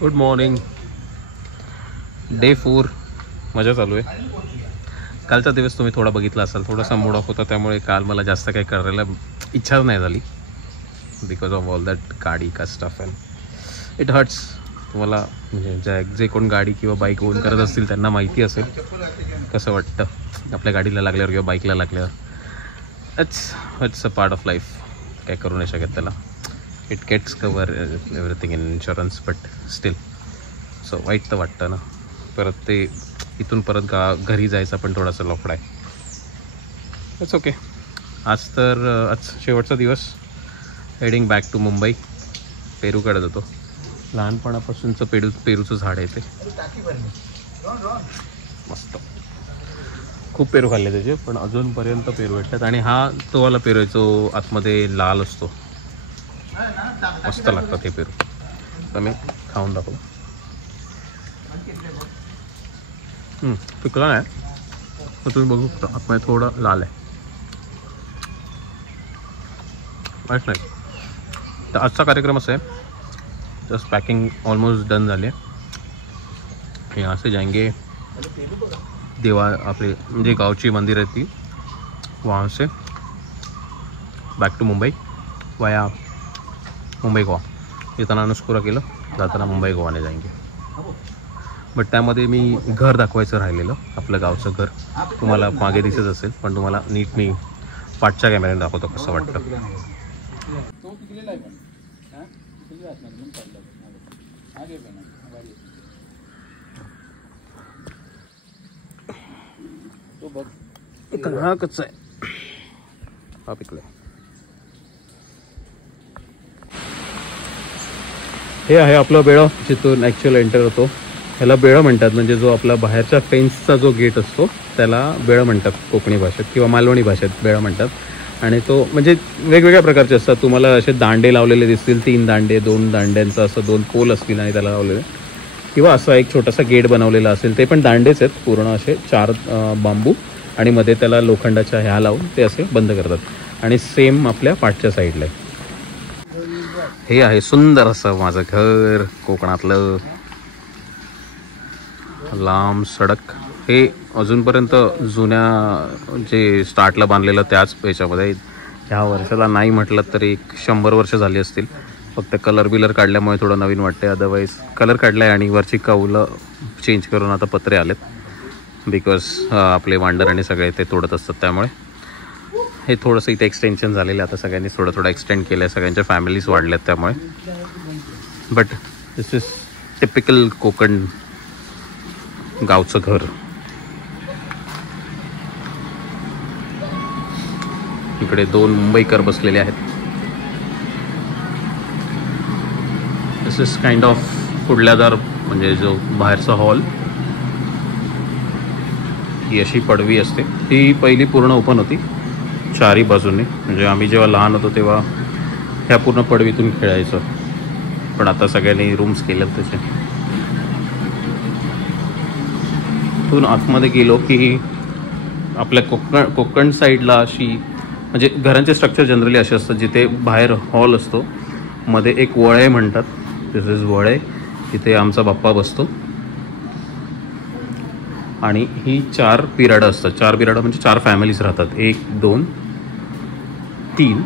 Good morning. Day 4 मजा चालू आहे. कालचा दिवस तुम्ही थोडा बघितला असाल, थोडासा मूड ऑफ होता, त्यामुळे काल मला जास्त काही करायला इच्छाच नाही झाली बिकॉज ऑफ ऑल दॅट गाडी का स्टफ अँड इट हर्ट्स. तुम्हाला म्हणजे जे कोण गाडी किंवा बाईक ओन करत असतील त्यांना माहिती असेल कसं वाटतं आपल्या गाडीला लागल्यावर किंवा बाईकला लागल्यावर. It's a part of life, काय करू नाही शकत त्याला. It gets cover everything in insurance but still so वाईट तर वाटतं ना. परत ते इथून परत घरी जायचा पण थोडासा लफडा आहे. It's okay. आज शेवटचा दिवस. Heading back to Mumbai. पेरूकडे जातो. लहानपणापासूनचं पेरूचं झाड आहे ते. मस्त. खूप पेरू खाल्ले त्याचे, पण अजूनपर्यंत पेरू भेटतात. आणि हा तो वाला पेरू आहे जो आतमध्ये लाल असतो. मस्त लागतात हे पेरू. तर मी खाऊन दाखवतो. पिकला नाही, तर तुम्ही बघू शकता आतमध्ये थोडं लाल आहे. माहीत नाही. तर आजचा कार्यक्रम असा आहे, जस्ट पैकिंग ऑलमोस्ट डन झाली आहे. यहाँ से जाएंगे देवा आपले जे गावची मंदिर आहे ती, वहाँ से बॅक टू मुंबई वाया मुंबई गोवा. येताना अनुस्कुरा केलं, जाताना मुंबई गोवाने जाएंगे. बट त्यामध्ये मी घर दाखवायचं राहिलेलं, आपलं गावचं घर. तुम्हाला मागे दिसत असेल, पण तुम्हाला नीट मी पाठच्या कॅमेऱ्याने दाखवतो कसं वाटतं. हा कच्चा आहे, हा पिकलाय. हे आहे आपलं बेळं, जिथून ॲक्च्युअल एंटर होतो. ह्याला बेळं म्हणतात, म्हणजे जो आपला बाहेरच्या फेन्सचा जो गेट असतो त्याला बेळं म्हणतात कोकणी भाषेत, किंवा मालवणी भाषेत बेळं म्हणतात. आणि तो म्हणजे वेगवेगळ्या प्रकारचे असतात. तुम्हाला असे दांडे लावलेले दिसतील, 3 दांडे, 2 दांड्यांचा असं 2 पोल असतील आणि त्याला लावलेले, किंवा असा एक छोटासा गेट बनवलेला असेल, ते पण दांडेच आहेत पूर्ण असे 4 बांबू, आणि मध्ये त्याला लोखंडाच्या ह्या लावून ते असे बंद करतात. आणि सेम आपल्या पाठच्या साईडला आहे. हे आहे सुंदर असं माझं घर कोकणातलं. लांब सडक. हे अजूनपर्यंत जुन्या जे स्टार्टला बांधलेलं त्याच याच्यामध्ये. ह्या वर्षाला नाही म्हटलं तरी 100 वर्ष झाली असतील. फक्त कलर काढल्यामुळे थोडं नवीन वाटते. अदरवाईज कलर काढला आहे आणि वरची कौलं चेंज करून आता पत्रे आलेत, बिकॉज आपले वांडर आणि सगळे ते तोडत असतात. त्यामुळे हे थोडंसं इथे एक्सटेन्शन झालेलं आहे. आता सगळ्यांनी थोडं एक्सटेंड केलं आहे, सगळ्यांच्या फॅमिलीज वाढल्यात त्यामुळे. But this is typical Konkan गावचं घर. इकडे 2 मुंबईकर बसलेले आहेत. दिस इज काइंड ऑफ पुढल्या दार, म्हणजे जो बाहेरचा हॉल. ही अशी पडवी असते. ती पहिली पूर्ण ओपन होती 4ही बाजूंनी. म्हणजे आम्ही जेव्हा लहान होतो तेव्हा ह्या पूर्ण पडवीतून खेळायचं, पण आता सगळ्यांनी रूम्स केलेत त्याचे. इथून आतमध्ये गेलो की आपल्या कोकण साईडला अशी, म्हणजे घरांचे स्ट्रक्चर जनरली असे असतात जिथे बाहेर हॉल असतो, मध्ये एक वळे म्हणतात, दिस इज वळे. तिथे आमचा बाप्पा बसतो. आणि ही 4 पिराडं असतात. 4 पिराडं म्हणजे 4 फॅमिलीज राहतात. 1, 2, 3,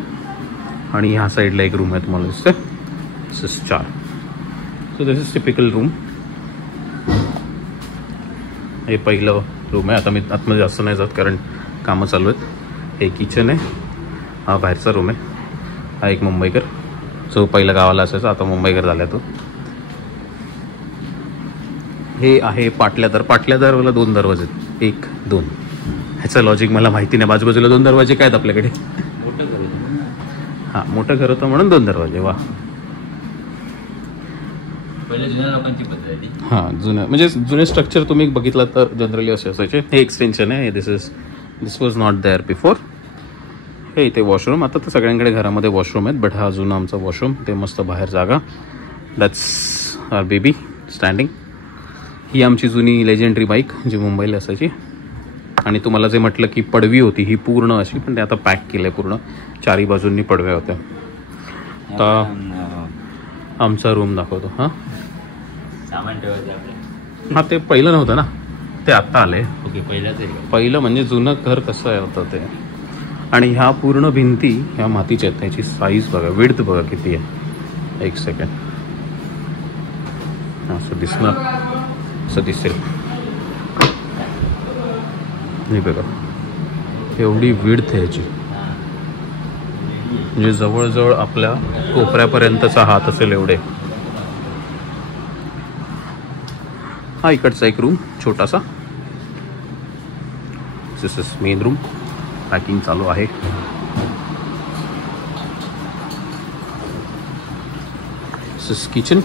आणि ह्या साईडला एक रूम आहे तुम्हाला दिसते. This is 4. So this is typical room. हे पहिलं रूम आहे. आता मी आतमध्ये जास्त नाही जात कारण कामं चालू आहेत. हे किचन आहे. हा बाहेरचा रूम आहे. हा एक मुंबईकर जो पहिला गावाला असायचा, आता मुंबईकर झाला तो. हे आहे पाटल्यादार. पाटल्यादारवाला 2 दरवाजे आहेत. 1, 2. ह्याचं लॉजिक मला माहिती नाही. बाजूबाजूला 2 दरवाजे काय आहेत आपल्याकडे? मोठं घर. हां, मोठं घर होतं म्हणून 2 दरवाजे. वा. जुन्या लोकांची पद्धत. हां, म्हणजे जुने स्ट्रक्चर तुम्ही बघितलं तर जनरली असे असायचे. हे एक्सटेन्शन आहे. दिस वॉज नॉट देअर बिफोर. हे इथे वॉशरूम. आता तर सगळ्यांकडे घरामध्ये वॉशरूम आहेत, बट हा जुना आमचा वॉशरूम. ते मस्त बाहेर जागा. That's our baby standing. ही आमची जुनी लेजेंडरी बाईक जी मुंबईला असायची. आणि तुम्हाला जे म्हटलं की पडवी होती, ही पूर्ण अशी, पण ते आता पॅक केलं आहे पूर्ण. 4ही बाजूंनी पडव्या होत्या. आता आमचा रूम दाखवतो. हां, सामान ठेवायचं आपलं. हां, ते पहिलं नव्हतं ना, ते आत्ता आले. ओके, पहिलाच आहे. पहिलं म्हणजे जुनं घर कसं आहे होतं ते. आणि ह्या पूर्ण भिंती ह्या मातीच्या आहेत. त्याची साईज बघा, विड्थ बघा किती आहे. एक सेकंड, असं दिसणार, असं दिसेल. हे बघा, एवढी विड्थ आहे याची, म्हणजे जवळजवळ आपल्या कोपऱ्यापर्यंतचा हात असेल एवढे. हा इकडचा एक रूम छोटासा. दिस इज मेन रूम. पॅकिंग चालू आहे. दिस इज किचन.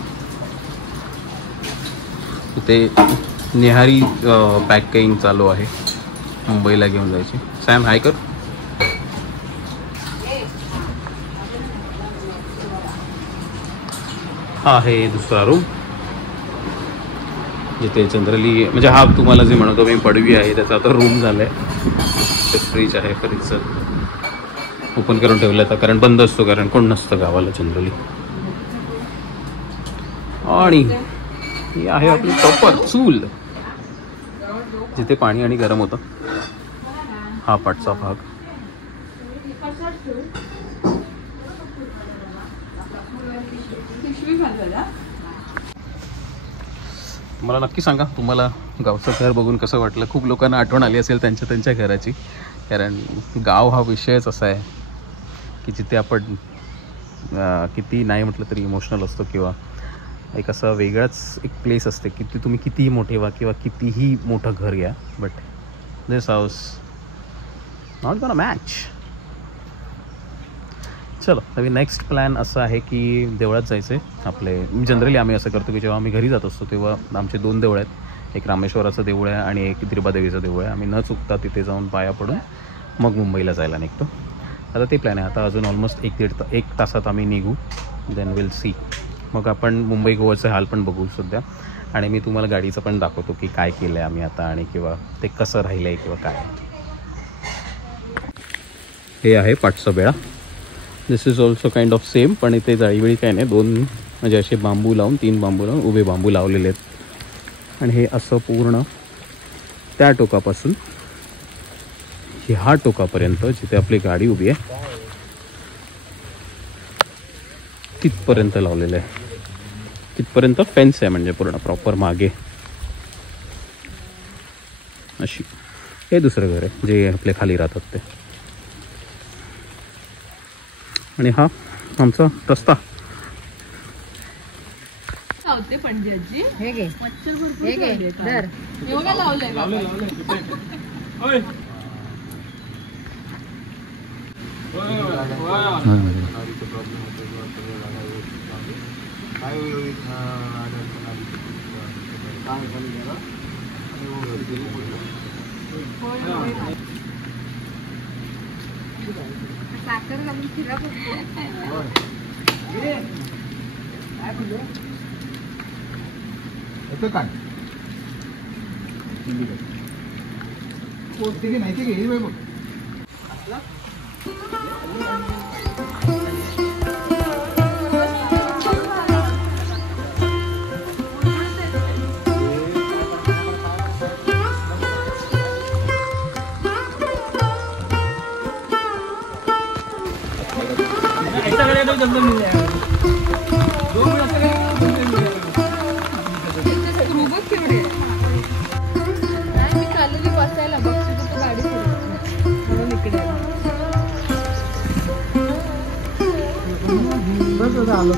इथे निहारी पॅकिंग चालू आहे, मुंबईला घेऊन जायची. सॅम हाय कर. हा आहे दुसरा रूम, जिथे जनरली म्हणजे हा तुम्हाला जे म्हणतो मी पडवी आहे त्याचा आता रूम झाला आहे. ते फ्रीज आहे, फ्रीजचं ओपन करून ठेवलं आहे कारण बंद असतो, कारण कोण नसतं गावाला जनरली. आणि ही आहे आपली प्रॉपर चूल, जिथे पाणी आणि गरम होतं. हा पाठचा भाग. मला नक्की सांगा तुम्हाला गावचं घर बघून कसं वाटलं. खूप लोकांना आठवण आली असेल त्यांच्या घराची, कारण गाव हा विषयच असा आहे की जिथे आपण किती नाही म्हटलं तरी इमोशनल असतो, किंवा एक असा वेगळाच एक प्लेस असते की ती तुम्ही कितीही मोठे व्हा किंवा कितीही मोठं घर घ्या, but this house not gonna match. चलो, नवीन नेक्स्ट प्लॅन असा आहे की देवळात जायचं आहे. आपले जनरली आम्ही असं करतो की जेव्हा आम्ही घरी जात असतो तेव्हा आमचे 2 देवळं आहेत. एक रामेश्वराचं देऊळ आहे आणि एक त्रिबादेवीचं देऊळ आहे. आम्ही न चुकता तिथे जाऊन पाया पडून मग मुंबईला जायला निघतो. आता ते प्लॅन आहे. आता अजून ऑलमोस्ट 1 तासात आम्ही निघू. Then will see. मग आपण मुंबई गोवाचे हाल पण बघू सध्या, आणि मी तुम्हाला गाडीचं पण दाखवतो की काय केलं आहे आम्ही आता, आणि किंवा ते कसं राहिलं आहे किंवा काय. हे आहे पाठचा बेळा. This is also kind of same, पण इथे जाळीवेळी काय नाही. 2 म्हणजे असे बांबू लावून 3 बांबू लावून उभे बांबू लावलेले आहेत. आणि हे असं पूर्ण त्या टोकापासून ह्या टोकापर्यंत जिथे आपली गाडी उभी आहे तिथपर्यंत लावलेलं आहे. तिथपर्यंत फेन्स आहे, म्हणजे पूर्ण प्रॉपर मागे अशी. हे दुसरं घर आहे जे आपल्या खाली राहतात ते. आणि हा आमचा रस्ता. लावते पणजी आजी. हे घे, मच्छर भरपूर धर. एवढं लावलंय. साखर घालून फिरा काय माहिती घे बघ. मी खाली बसायला बघ गाडी म्हणून इकडे आलो.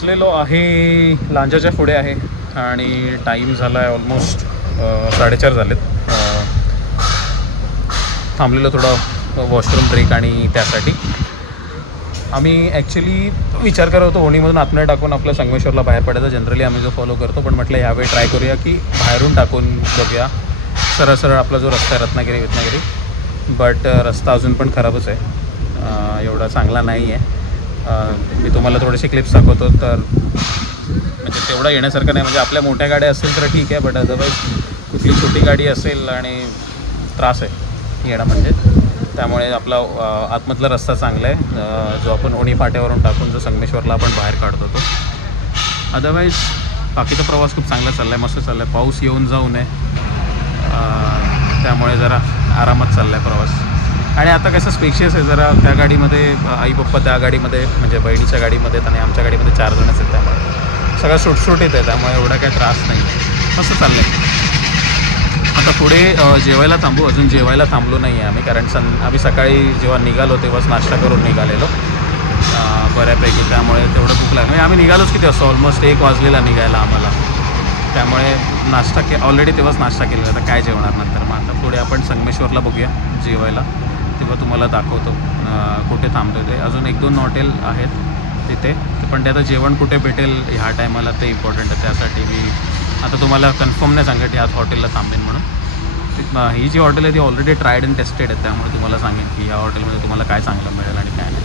पोचलेलो आहे, लांजाच्या पुढे आहे आणि टाईम झाला आहे ऑलमोस्ट 4:30 झालेत. थांबलेलो थोडा वॉशरूम ब्रेक आणि त्यासाठी आम्ही ॲक्च्युली विचार करत होतो ओणीमधून आतमध्ये टाकून आपल्या संगमेश्वरला बाहेर पडायचा. जनरली आम्ही जो फॉलो करतो, पण म्हटलं ह्यावेळी ट्राय करूया की बाहेरून टाकून बघूया. सरळ सरळ आपला जो रस्ता आहे रत्नागिरी, बट रस्ता अजून पण खराबच आहे, एवढा चांगला नाही आहे. मी तुम्हाला थोडेसे क्लिप्स दाखवतो. तर म्हणजे तेवढा येण्यासारखं नाही. म्हणजे आपल्या मोठ्या गाड्या असेल तर ठीक आहे, बट अदरवाईज कुठली छोटी गाडी असेल आणि त्रास आहे येणं म्हणजे. त्यामुळे आपला आतमधला रस्ता चांगला आहे, जो आपण ओणी फाट्यावरून टाकून जो संगमेश्वरला आपण बाहेर काढतो तो. अदरवाईज बाकीचा प्रवास खूप चांगला चालला आहे, मस्त चालला आहे. पाऊस येऊन जाऊ नये त्यामुळे जरा आरामात चालला आहे प्रवास. आणि आता कसं स्पेशियस आहे जरा. त्या गाडीमध्ये आई पप्पा, त्या गाडीमध्ये म्हणजे बहिणीच्या गाडीमध्ये आणि आमच्या गाडीमध्ये 4 जणच आहेत, त्यामुळे सगळं सुटसुटीत आहे, त्यामुळे एवढा काही त्रास नाही. मस्त चाललं आहे. आता पुढे जेवायला थांबू. अजून जेवायला थांबलो नाही आहे आम्ही, कारण आम्ही सकाळी जेव्हा निघालो तेव्हाच नाश्ता करून निघालेलो बऱ्यापैकी, त्यामुळे तेवढं भूक लागली. म्हणजे आम्ही निघालोच किती असं ऑलमोस्ट 1 वाजलेला निघायला आम्हाला, त्यामुळे नाश्ता ऑलरेडी तेव्हाच नाश्ता केलेला. आता काय जेवणार नंतर. मग आता पुढे आपण संगमेश्वरला बघूया जेवायला, तेव्हा तुम्हाला दाखवतो कुठे थांबतो ते. अजून 1-2 हॉटेल आहेत तिथे, पण ते आता जेवण कुठे भेटेल ह्या टायमाला ते इम्पॉर्टंट आहे. त्यासाठी मी आता तुम्हाला कन्फर्म नाही सांगेन ह्याच हॉटेलला थांबेन म्हणून. ही जी हॉटेल आहे ती ऑलरेडी ट्रायड अँड टेस्टेड आहे, त्यामुळे तुम्हाला सांगेन की ह्या हॉटेलमध्ये तुम्हाला काय चांगलं मिळेल आणि काय नाही.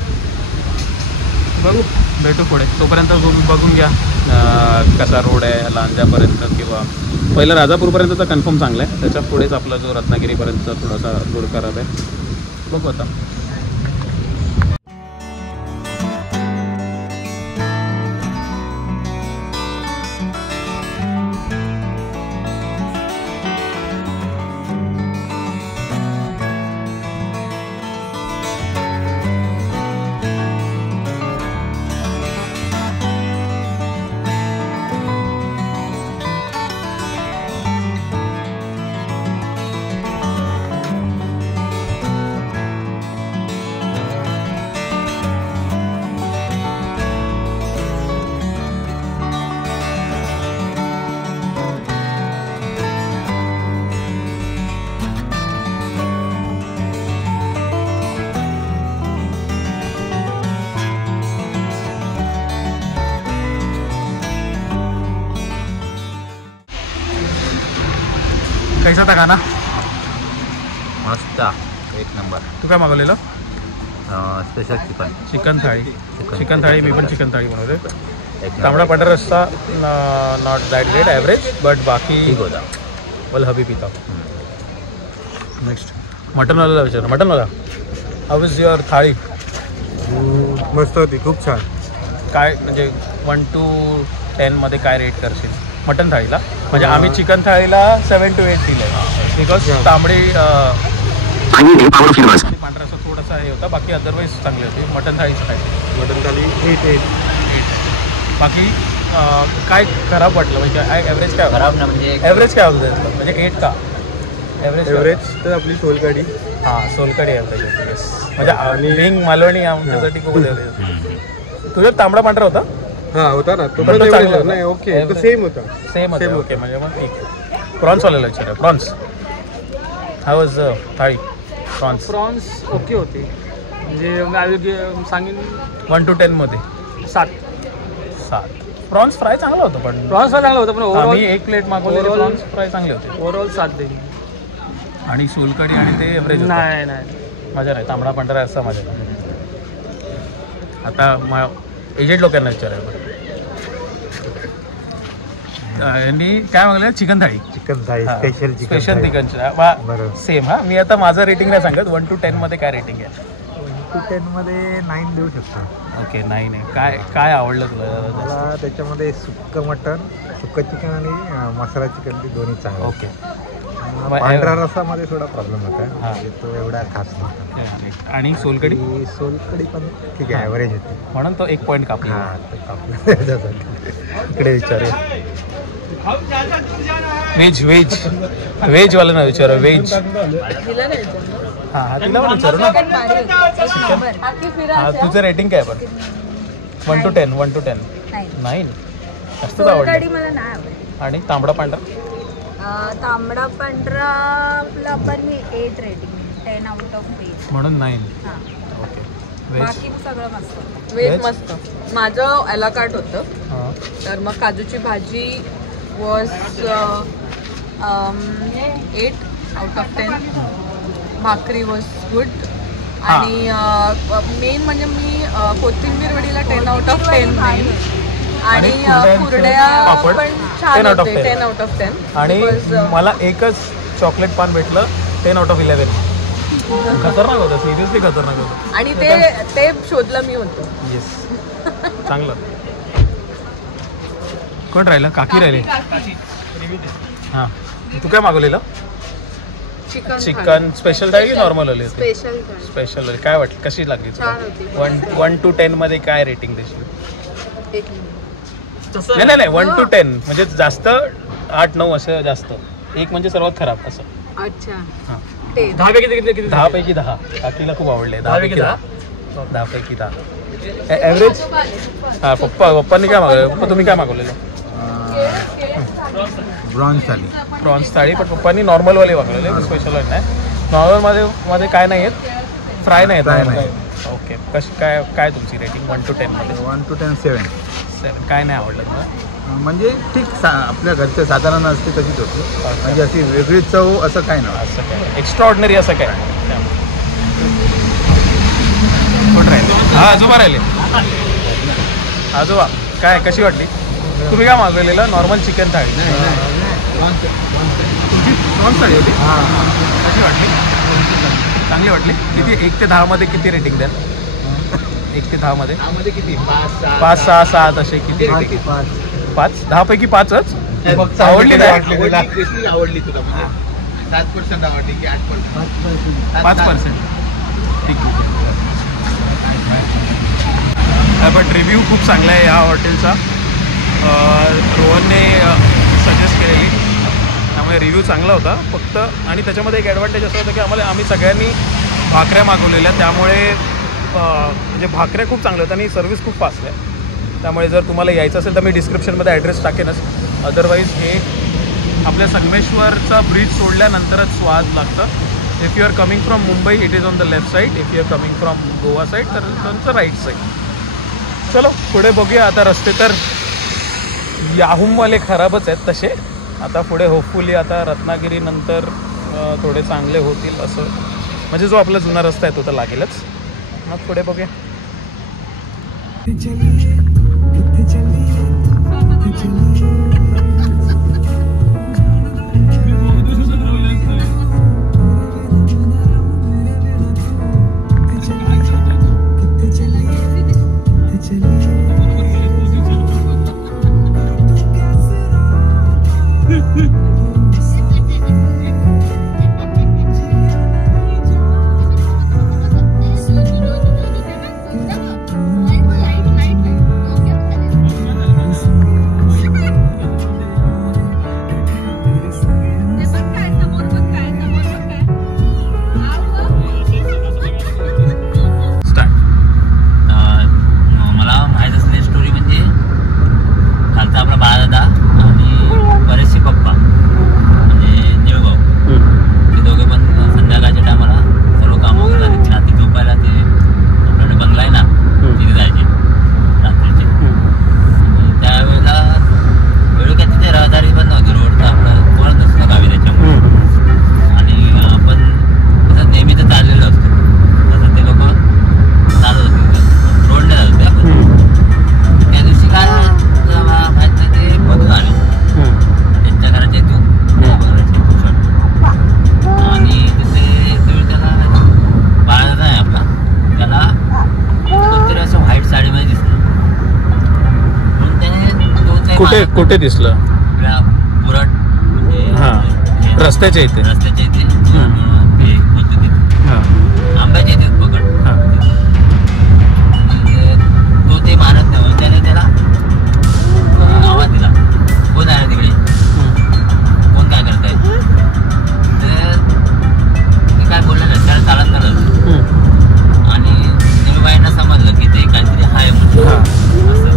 बघू, भेटू पुढे. तोपर्यंत बघून घ्या कसा रोड आहे लांजापर्यंत, किंवा पहिलं राजापूरपर्यंत तर कन्फर्म चांगला आहे, त्याच्या पुढेच आपला जो रत्नागिरीपर्यंत थोडासा रोड खराब आहे. बघू आता. कैसा था खाना? मस्त, 1 नंबर. तू काय मागवलेलं? स्पेशल चिकन थाळी. चिकन थाळी. मी पण चिकन थाळी बनवले. एक तांबडा पांढरा रस्सा not that great, average, but बाकी ठीक होता. वल हबी पिता. नेक्स्ट मटनवाल्याला विचार. मटनवाला, हाऊ इज युअर थाळी? मस्त होती, खूप छान. काय म्हणजे 1 to 10 मध्ये काय रेट करशील मटन थाळीला? म्हणजे आम्ही चिकन थाळीला 7 to 8 दिलं आहे, बिकॉज तांबडी पांढरा रस्सा थोडासा हे होता, बाकी अदरवाईज चांगली होती. मटन थाळीचं काय? मटन थाली 8. बाकी काय खराब वाटलं म्हणजे ॲव्हरेज काय खराब ना, म्हणजे ॲव्हरेज काय होतं त्याचं? म्हणजे 8 का एव्हरेज तर आपली सोलकढी. हां, सोलकढी ॲव्हरेज. येस, म्हणजे आणि रिंग मालवणी आमच्यासाठी खूप ॲव्हरेज. तुझ्या तांबडा पांढरा होता? हा होता ना, तो पण पण चांगला नाही. ओके, तो सेम होता. सेम होतं. ओके, म्हणजे मग ठीक. प्रॉन्सवाल्याला विचारा. प्रॉन्स हाऊ वॉज थाळी? प्रॉन्स ओके होते, म्हणजे सांगेन 1 to 10 मध्ये 7. प्रॉन्स फ्राय चांगला होता, पण प्रॉन्स चांगला होता, पण ओव्हरऑल आम्ही 1 प्लेट मागवली, प्रॉन्स फ्राय चांगले होते. ओव्हरऑल 7 देईन. आणि सोलकढी आणि ते ॲव्हरेज नाही मजा नाही. तांबडा पांढरा असा मजा नाही. आता एजेड लोकांना विचारायला यांनी काय मागलं? चिकन थाळी. चिकन थाळी स्पेशल स्पेशल चिकन. सेम. हा, मी आता माझं रेटिंग नाही सांगत. 1 to 10 मध्ये काय रेटिंग आहे? 1 to 10 मध्ये 9 देऊ शकतो. ओके, 9 आहे. काय आवडलं तुला? मला त्याच्यामध्ये सुक्कं मटन, सुक्कं चिकन आणि मसाला चिकन ते दोन्ही चांगलं. ओके. पांढरा रस्सामध्ये थोडा प्रॉब्लेम होता, हा. म्हणजे तो एवढा खास नव्हता. आणि सोलकढी? सोलकढी पण ठीक आहे, ॲव्हरेज होती. म्हणून तो 1 पॉईंट कापला. हां, तो कापला त्याच्यासाठी. इकडे विचारूया. व्हेजवाल्यांना विचारा. व्हेज. हां, तिला पण विचारू ना. हां, तुझं रेटिंग काय पण? 1 to 10. नाही जास्तच आवडली. सोलकढी मला नाही आवडली. आणि तांबडा पांढरा तांबडा पांढरा पण मी 8 रेटिंग 10 आउट ऑफ 8 म्हणून 9. हां ओके. बाकी सगळं मस्त. व्हेज मस्त. माझं अलाकार्ट होतं हां तर मग काजूची भाजी वॉज 8 आउट ऑफ 10. भाकरी वॉज गुड. आणि मेन म्हणजे मी कोथिंबीर वडीला 10 आउट ऑफ 10 देईन. आणि कुरड्या पापड पण 10 छान out of होते 10. 10 आउट ऑफ 10. आणि Because, मला एकच चॉकलेट पान भेटलं 10 आउट ऑफ 11. खतरनाक होतं, सिरियसली खतरनाक होतं. आणि ते शोधलं मी होतो. येस चांगलं. कोण राहिलं? काकी राहिली. हां तू काय मागवलेलं? चिकन स्पेशल थाळी की नॉर्मल आली होती? स्पेशल स्पेशल आली. काय वाटली, कशी लागली छान होती. 1 to 10 मध्ये काय रेटिंग देशील? तसं नाही 1 to 10 म्हणजे जास्त 8-9 असं जास्त. 1 म्हणजे सर्वात खराब असं. अच्छा. हां 10 पैकी किती 10 पैकी 10. काकीला खूप आवडले. 10 पैकी 10. 10 पैकी 10. ॲव्हरेज. हां पप्पांनी काय मागवलं? पप्पा तुम्ही काय मागवलेलं? ब्रॉन्झ थाली. प्रॉन्स थाळी. पण पप्पांनी नॉर्मलवाले मागवलेले, स्पेशल नाही. नॉर्मलमध्ये काय नाही येत? फ्राय नाही Fry येत? नाही. ओके. कशी काय तुमची रेटिंग 1 to 10 मध्ये? 1 to 10 7. 7. काय नाही आवडलं तुम्हाला? म्हणजे ठीक आपल्या घरच्या साधारण असते तशीच होती. म्हणजे अशी वेगळी चव असं काय नाही. असं काय एक्स्ट्रा ऑर्डिनरी असं काय? कोण राहिले? हा आजोबा राहिले. आजोबा काय कशी वाटली? तुम्ही काय मागवलेलं? नॉर्मल चिकन थाळी. तुमची प्रॉन्स थाळी होती? कशी वाटली? चांगली वाटली. किती 1 ते 10 मध्ये किती रेटिंग द्याल? 1 ते 10 मध्ये किती 5, 6, 7 असे किती? 5. 10 पैकी 5च आवडली नाही? आवडली तुला म्हणजे 7% आवडली की 8%? 5%. ठीक आहे. पण रिव्ह्यू खूप चांगला आहे या हॉटेलचा. रोहनने सजेस्ट केलेली, त्यामुळे रिव्ह्यू चांगला होता. फक्त आणि त्याच्यामध्ये एक ॲडव्हान्टेज असं होतं की आम्ही सगळ्यांनी भाकऱ्या मागवलेल्या, त्यामुळे म्हणजे भाकऱ्या खूप चांगल्या आहेत आणि सर्व्हिस खूप फास्ट आहे. त्यामुळे जर तुम्हाला यायचं असेल तर मी डिस्क्रिप्शनमध्ये ॲड्रेस टाकेनच. अदरवाईज हे आपल्या संगमेश्वरचा ब्रिज सोडल्यानंतरच स्वाद लागतं. If you are coming from Mumbai it is on the left side. If you are coming from Goa side तर त्यांचं राईट साईड. चलो पुढे बघूया. आता रस्ते तर याहूमवाले खराबच आहेत तसे. आता पुढे होपफुली आता रत्नागिरीनंतर थोडे चांगले होतील असं, म्हणजे जो आपला जुना रस्ता आहे तो तर लागेलच. मग पुढे बघूया. कुठे दिसलं? हां रस्त्याच्या इथे. आंब्याच्या इथे पकड. तो ते मारत नाही, त्याने त्याला आवाज दिला, कोण आहे तिकडे, कोण काय करताय. ते काय बोललं नाही, त्याला चालत करत. आणि निलूबाईंना समजलं की ते काहीतरी हाय म्हणून असं.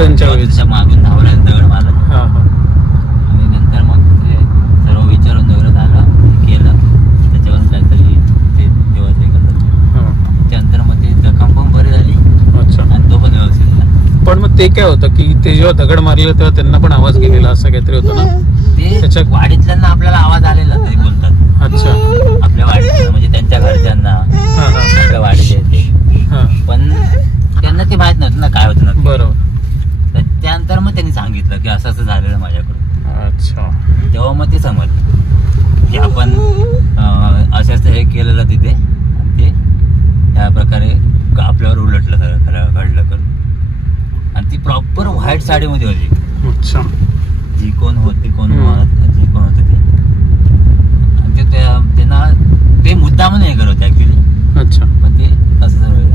त्यांच्या तेव्हा वेळेस त्याच्या मागून धावला दगड मारला हां हां आणि नंतर मग ते सर्व विचारून वगैरे झालं केलं त्याच्यावर काहीतरी ते देवाचं हे करतात हां त्यानंतर मग ते जखम पण बरी झाली अच्छा. आणि तो पण व्यवस्थित झाला. पण मग ते काय होतं की ते जेव्हा दगड मारलेलं तेव्हा त्यांना पण आवाज गेलेला असं काहीतरी होतं ना. ते त्याच्या- वाडीतल्यांना आपल्याला आवाज आलेला ते बोलतात अच्छा आपल्या वाडीतल्या म्हणजे त्यांच्या घरच्यांना हां हां आपल्या वाडीचे येते हां पण त्यांना ते माहित नव्हतं ना काय होतं नक्की. बरोबर. तर त्यानंतर मग त्यांनी सांगितलं की असं असं झालेलं माझ्याकडून. अच्छा तेव्हा मग ते समजलं की आपण असं असं हे केलेलं तिथे आणि ते त्या प्रकारे आपल्यावर उलटलं सगळं खरं घडलं करून. आणि ती प्रॉपर व्हाईट साडीमध्ये होती अच्छा जी कोण होती कोण हम्म. जी कोण होते ते आणि ते त्यांना ते मुद्दाम नाही करत ऍक्च्युली अच्छा पण ते असं